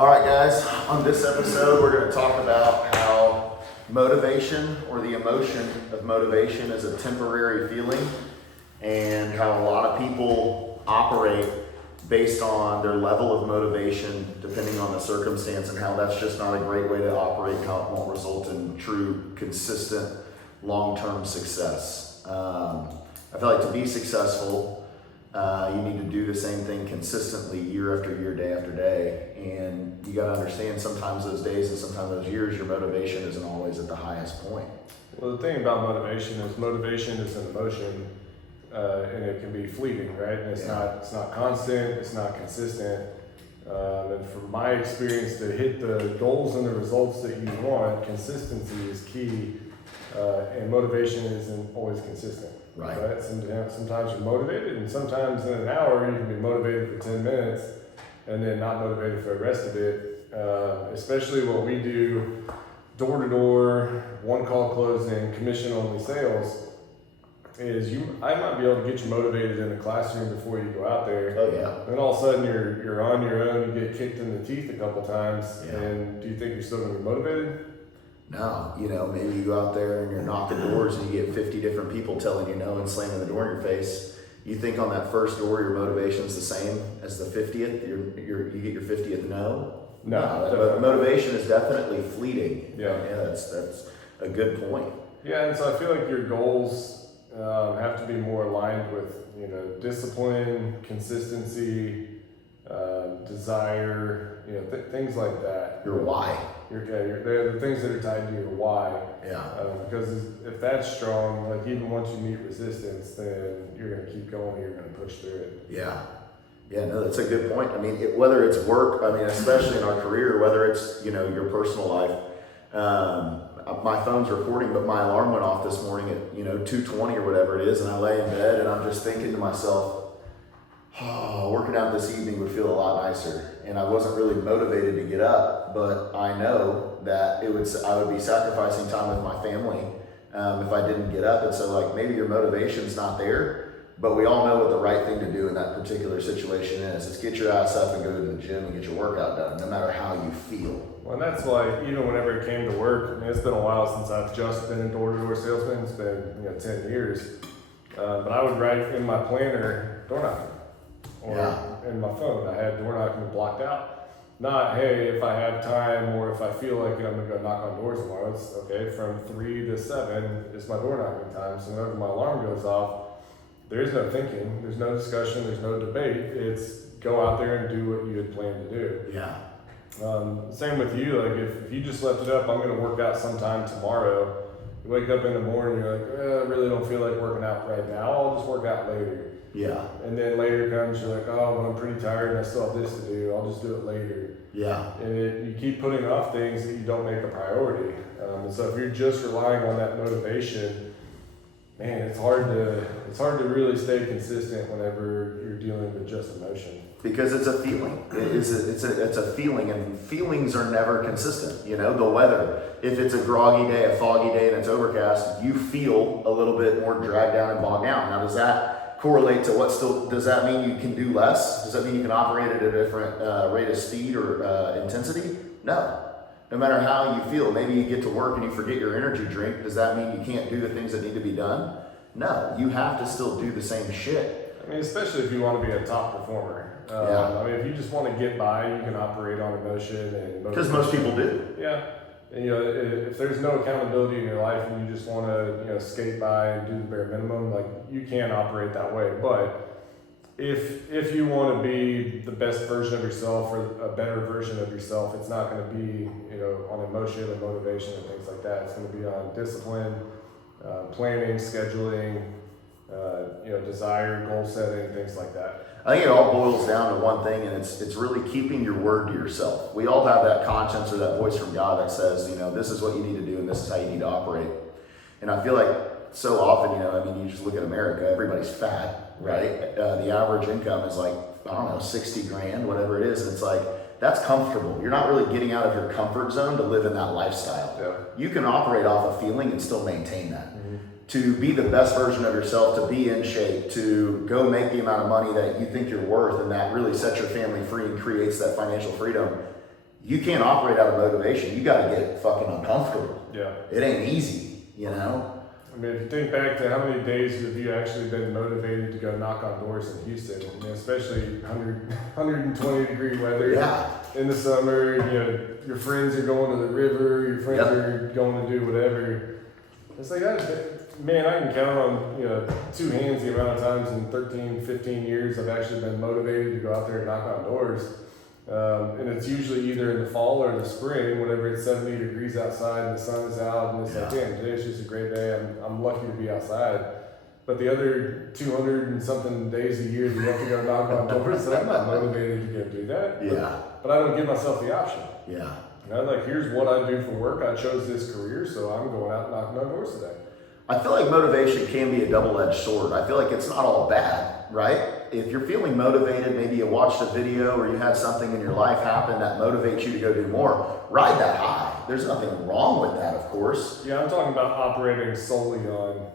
All right, guys, on this episode, we're going to talk about how motivation or the emotion of motivation is a temporary feeling and how a lot of people operate based on their level of motivation depending on the circumstance, and how that's just not a great way to operate, and how it won't result in true, consistent, long-term success. I feel like to be successful, you need to do the same thing consistently year after year, day after day. And you got to understand sometimes those days and sometimes those years, your motivation isn't always at the highest point. Well, the thing about motivation is an emotion, and it can be fleeting, right? And it's not constant, it's not consistent. And from my experience, to hit the goals and the results that you want, consistency is key, and motivation isn't always consistent. Right. Sometimes you're motivated, and sometimes in an hour you can be motivated for 10 minutes and then not motivated for the rest of it. Especially what we do, door-to-door, one-call closing, commission-only sales, is I might be able to get you motivated in the classroom before you go out there. Oh, yeah. Then all of a sudden you're on your own, you get kicked in the teeth a couple times, Yeah. and do you think you're still going to be motivated? No, maybe you go out there and you're knocking doors and you get 50 different people telling you no and slamming the door in your face. You think on that first door your motivation's the same as the 50th? You get your 50th no? No. But motivation is definitely fleeting. Yeah. That's a good point. Yeah, and so I feel like your goals have to be more aligned with discipline, consistency, desire, things like that. Your why. They're the things that are tied to your why. Yeah. Because if that's strong, like even once you meet resistance, then you're going to keep going. You're going to push through it. Yeah. Yeah, no, that's a good point. I mean, whether it's work, especially in our career, whether it's, your personal life, my phone's recording, but my alarm went off this morning at, 2:20 or whatever it is. And I lay in bed and I'm just thinking to myself, working out this evening would feel a lot nicer. And I wasn't really motivated to get up, but I know that I would be sacrificing time with my family if I didn't get up. And so maybe your motivation's not there, but we all know what the right thing to do in that particular situation is. It's get your ass up and go to the gym and get your workout done, no matter how you feel. Well, and that's why even whenever it came to work, it's been a while since I've just been a door-to-door salesman. It's been 10 years. But I would write in my planner door knocking. Or in my phone, I had door knocking blocked out. Not, hey, if I have time or if I feel like I'm going to go knock on doors tomorrow. It's okay, from 3 to 7 is my door knocking time. So whenever my alarm goes off, there's no thinking, there's no discussion, there's no debate. It's go out there and do what you had planned to do. Yeah. Same with you. Like if you just left it up, I'm going to work out sometime tomorrow. You wake up in the morning, you're like, I really don't feel like working out right now. I'll just work out later. Yeah. And then later comes, you're like, well, I'm pretty tired and I still have this to do. I'll just do it later. Yeah. And you keep putting off things that you don't make a priority. And so if you're just relying on that motivation, man, it's hard to really stay consistent whenever you're dealing with just emotion. Because it's a feeling. It's a feeling, and feelings are never consistent. The weather. If it's a groggy day, a foggy day, and it's overcast, you feel a little bit more dragged down and bogged down. Now, does that correlate to does that mean you can do less? Does that mean you can operate at a different rate of speed or intensity? No. No matter how you feel, maybe you get to work and you forget your energy drink. Does that mean you can't do the things that need to be done? No. You have to still do the same shit. Especially if you want to be a top performer. If you just want to get by, you can operate on emotion and because most people do. Yeah. And if there's no accountability in your life and you just want to skate by and do the bare minimum, you can operate that way. But if you want to be the best version of yourself or a better version of yourself, it's not going to be on emotion and motivation and things like that. It's going to be on discipline, planning, scheduling, desire, goal setting, things like that. I think it all boils down to one thing, and it's really keeping your word to yourself. We all have that conscience or that voice from God that says, this is what you need to do and this is how you need to operate. And I feel like so often, you just look at America, everybody's fat, right? The average income is 60 grand, whatever it is. And it's that's comfortable. You're not really getting out of your comfort zone to live in that lifestyle. Yeah. You can operate off a feeling and still maintain that. Mm-hmm. To be the best version of yourself, to be in shape, to go make the amount of money that you think you're worth, and that really sets your family free and creates that financial freedom. you can't operate out of motivation. You got to get fucking uncomfortable. Yeah. It ain't easy, you know? I mean, if you think back to how many days have you actually been motivated to go knock on doors in Houston, I mean, especially 120 degree weather in the summer, you know, your friends are going to the river, your friends are going to do whatever. It's like, man, I can count on, you know, two hands the amount of times in 13, 15 years I've actually been motivated to go out there and knock on doors. And it's usually either in the fall or the spring, whenever it's 70 degrees outside and the sun is out, and it's like, damn, today's just a great day. I'm lucky to be outside. But the other 200 and something days a year that you have to go knock on doors, I'm not motivated to go do that. But I don't give myself the option. You know, like, here's what I do for work. I chose this career, so I'm going out and knocking on doors today. I feel like motivation can be a double-edged sword. I feel like it's not all bad, right? If you're feeling motivated, maybe you watched a video or you had something in your life happen that motivates you to go do more, ride that high. There's nothing wrong with that, of course. Yeah, I'm talking about operating solely on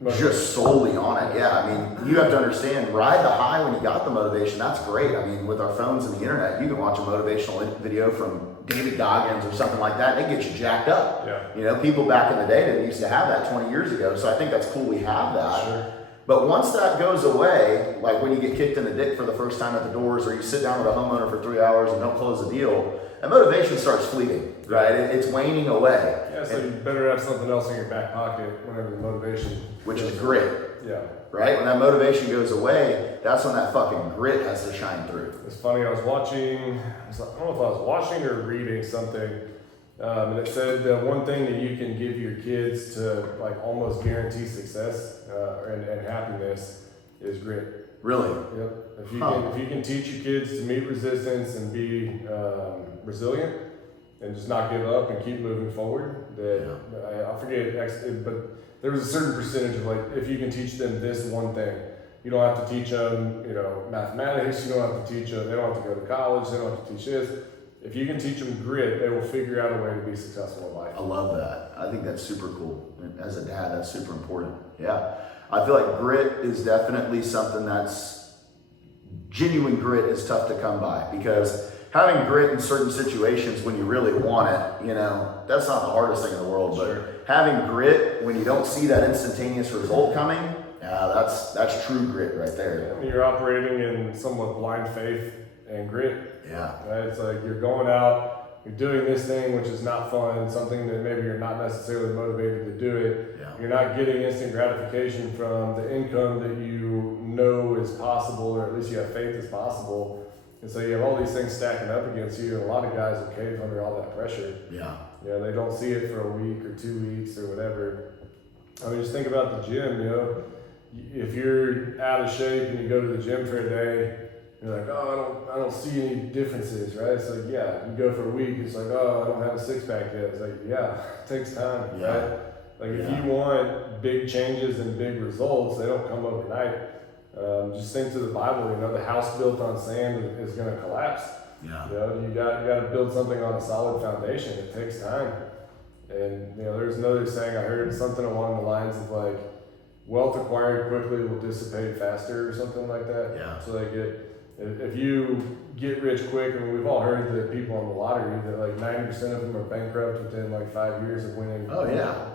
motivation. Just solely on it, yeah. I mean, you have to understand, ride the high when you got the motivation. That's great. I mean, with our phones and the internet, you can watch a motivational video from David Goggins or something like that, and it gets you jacked up. You know, people back in the day didn't used to have that 20 years ago, so I think that's cool we have that. But once that goes away, like when you get kicked in the dick for the first time at the doors, or you sit down with a homeowner for 3 hours and don't close the deal, and motivation starts fleeting, right? It's waning away. Yeah, so you better have something else in your back pocket whenever the motivation... Which is grit. Yeah. Right? When that motivation goes away, that's when that fucking grit has to shine through. It's funny, I don't know if I was watching or reading something, and it said that one thing that you can give your kids to like almost guarantee success and happiness is grit. Really? Yep. If you can teach your kids to meet resistance and be resilient and just not give up and keep moving forward, I forget, but there was a certain percentage of like, if you can teach them this one thing, you don't have to teach them, you know, mathematics, you don't have to teach them, they don't have to go to college, they don't have to teach this. If you can teach them grit, they will figure out a way to be successful in life. I love that. I think that's super cool. As a dad, that's super important. Yeah. I feel like grit is definitely something that's, genuine grit is tough to come by, because having grit in certain situations when you really want it, you know, that's not the hardest thing in the world. But having grit when you don't see that instantaneous result coming, that's true grit right there. Yeah, you're operating in somewhat blind faith and grit. Right? It's like you're going out, you're doing this thing which is not fun, something that maybe you're not necessarily motivated to do it. You're not getting instant gratification from the income that you know is possible, or at least you have faith is possible. And so you have all these things stacking up against you, and a lot of guys will cave under all that pressure. You know, they don't see it for a week or 2 weeks or whatever. I mean, just think about the gym, you know. If you're out of shape and you go to the gym for a day, you're like, oh, I don't see any differences, right? It's like, yeah, you go for a week, it's like, oh, I don't have a six pack yet. It's like, yeah, it takes time, right? Like if you want big changes and big results, they don't come overnight. Just think to the Bible, you know, the house built on sand is going to collapse. You know, you got to build something on a solid foundation. It takes time. And, you know, there's another saying I heard, something along the lines of like, wealth acquired quickly will dissipate faster or something like that. So like if you get rich quick, I mean, we've all heard that people on the lottery, that like 90% of them are bankrupt within like 5 years of winning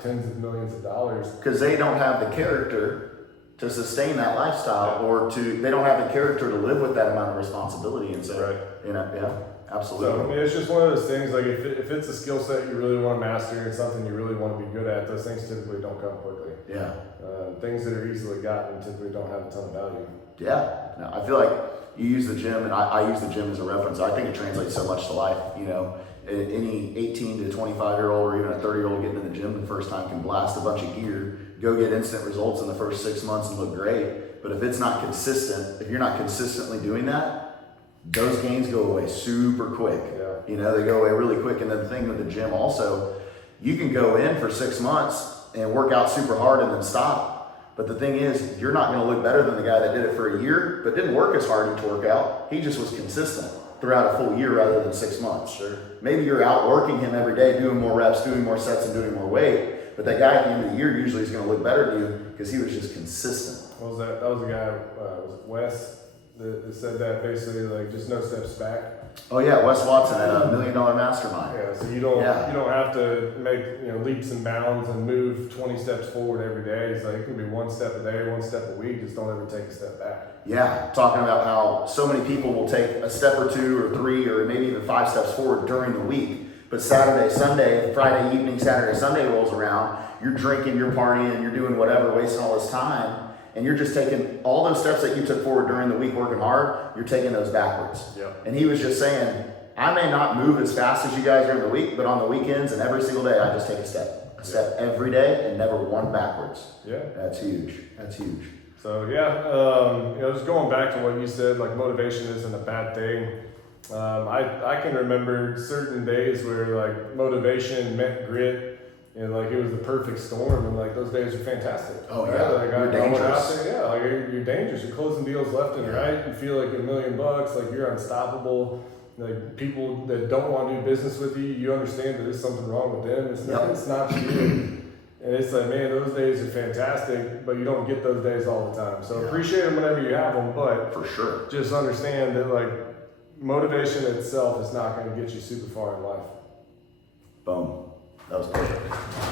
tens of millions of dollars. Because they don't have the character to sustain that lifestyle, or they don't have the character to live with that amount of responsibility. And so, you know, absolutely. So, I mean, it's just one of those things, like if it's a skill set you really want to master and something you really want to be good at, those things typically don't come quickly. Things that are easily gotten typically don't have a ton of value. No, I feel like you use the gym, and I use the gym as a reference. I think it translates so much to life. You know, any 18 to 25-year-old or even a 30-year-old getting in the gym the first time can blast a bunch of gear, go get instant results in the first 6 months and look great. But if it's not consistent, if you're not consistently doing that, those gains go away super quick. You know, they go away really quick. And then the thing with the gym also, you can go in for 6 months and work out super hard and then stop. But the thing is, you're not going to look better than the guy that did it for a year, but didn't work as hard to work out. He just was consistent throughout a full year rather than 6 months. Maybe you're out working him every day, doing more reps, doing more sets, and doing more weight. But that guy at the end of the year usually is going to look better than you because he was just consistent. What was that? That was a guy, was it Wes, that said that basically, like, just no steps back. Oh yeah, Wes Watson at $1 Million Mastermind. Yeah, so you Yeah. don't have to make leaps and bounds and move 20 steps forward every day. It's like it can be one step a day, one step a week. Just don't ever take a step back. Yeah, talking about how so many people will take a step or two or three or maybe even 5 steps forward during the week, but Saturday, Sunday, Friday evening, Saturday, Sunday rolls around, you're drinking, you're partying, you're doing whatever, wasting all this time, and you're just taking all those steps that you took forward during the week working hard, you're taking those backwards. Yep. And he was just saying, I may not move as fast as you guys during the week, but on the weekends and every single day, I just take a step every day and never one backwards. Yeah. That's huge. That's huge. So yeah, just going back to what you said, like motivation isn't a bad thing. I can remember certain days where like motivation met grit, and like it was the perfect storm, and like those days are fantastic. Oh, right? yeah. Like You're I went out dangerous. there, yeah, like you're dangerous. You're closing deals left and right. You feel like $1 million, like you're unstoppable. Like people that don't want to do business with you, you understand that there's something wrong with them. It's not you. And it's like, man, those days are fantastic, but you don't get those days all the time. So appreciate them whenever you have them, but For sure. just understand that like motivation itself is not going to get you super far in life. Boom. That was perfect.